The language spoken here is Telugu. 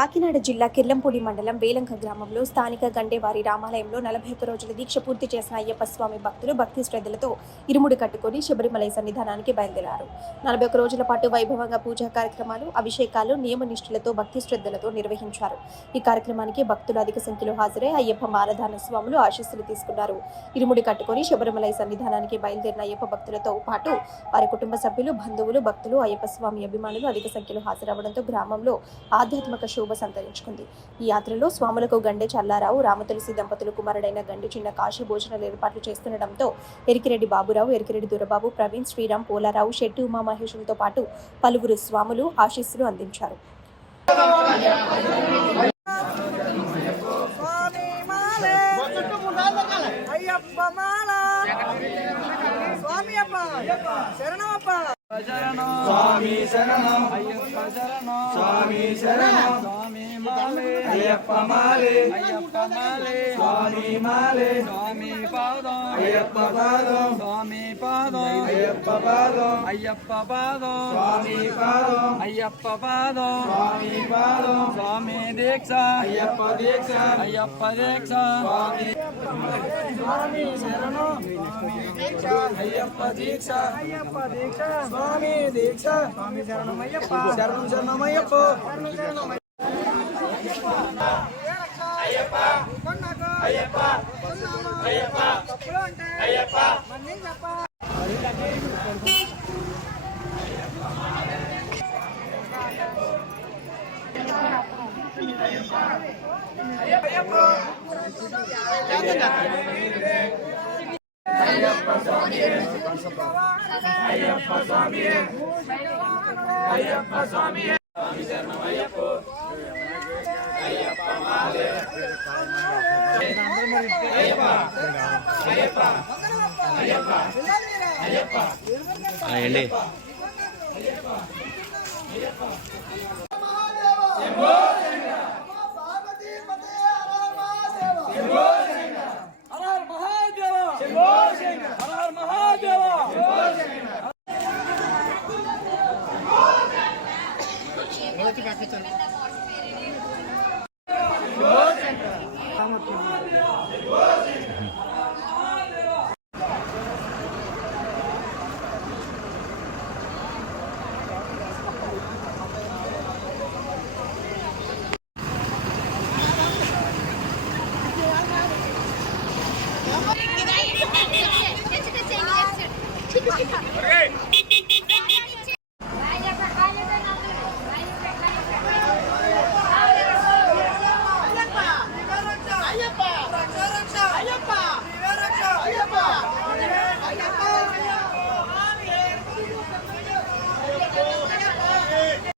కాకినాడ జిల్లా కిర్లంపూడి మండలం వేలంక గ్రామంలో స్థానిక గండేవారి రామాలయంలో 41 రోజుల దీక్ష పూర్తి చేసిన అయ్యప్ప స్వామి భక్తులు భక్తి శ్రద్ధలతో ఇరుముడి కట్టుకుని శబరిమలై సన్నిధానానికి బయలుదేరారు. 41 రోజుల పాటు వైభవంగా పూజా కార్యక్రమాలు, అభిషేకాలు నియమనిష్ఠులతో భక్తి శ్రద్ధలతో నిర్వహించారు. ఈ కార్యక్రమానికి భక్తులు అధిక సంఖ్యలో హాజరై అయ్యప్ప మాలధాన స్వాములు ఆశీస్సులు తీసుకున్నారు. ఇరుముడి కట్టుకుని శబరిమలై సన్నిధానానికి బయలుదేరిన అయ్యప్ప భక్తులతో పాటు వారి కుటుంబ సభ్యులు, బంధువులు, భక్తులు, అయ్యప్ప స్వామి అభిమానులు అధిక సంఖ్యలో హాజరవడంతో గ్రామంలో ఆధ్యాత్మిక శోభ సంతరించుకుంది. ఈ యాత్రలో స్వాములకు గండె చల్లారావు, రామతులసి దంపతులు కుమారుడైన గండి చిన్న కాశీ భోజనాలు ఏర్పాట్లు చేస్తుండటంతో ఎరికిరెడ్డి బాబురావు, ఎరికిరెడ్డి దొరబాబు, ప్రవీణ్, శ్రీరామ్, పోలారావు, శెట్టి ఉమామహేషులతో పాటు పలువురు స్వాములు ఆశీస్సులు అందించారు. స్వామి శరణం అయ్యప్ప శరణం స్వామి శరణం స్వామి మాలే అయ్యప్ప మాలే అయ్యప్ప మాలే స్వామి మాలే స్వామి పాదం అయ్యప్ప పాదం స్వామి పాదం అయ్యప్ప పాదం అయ్యప్ప పాదం స్వామి పాదం అయ్యప్ప పాదం స్వామి పాదం స్వామి దీక్ష అయ్యప్ప దీక్ష అయ్యప్ప దీక్ష స్వామి శరణం అయ్యప్ప దీక్ష అయ్యప్ప దీక్ష స్వామి దీక్ష స్వామి శరణమయ్యప్ప శరణం శరణమయ్యప్ప శరణం శరణమయ్యప్ప అయ్యప్ప అయ్యప్ప అయ్యప్ప అయ్యప్ప అయ్యప్ప స్వామి అయ్యప్ప స్వామి అయ్యప్ప స్వామి స్వామి శరణమయ్యప్ప అయ్యప్ప మాలే అయ్యప్ప అయ్యప్ప అయ్యప్ప అయ్యప్ప అయ్యండి Okay.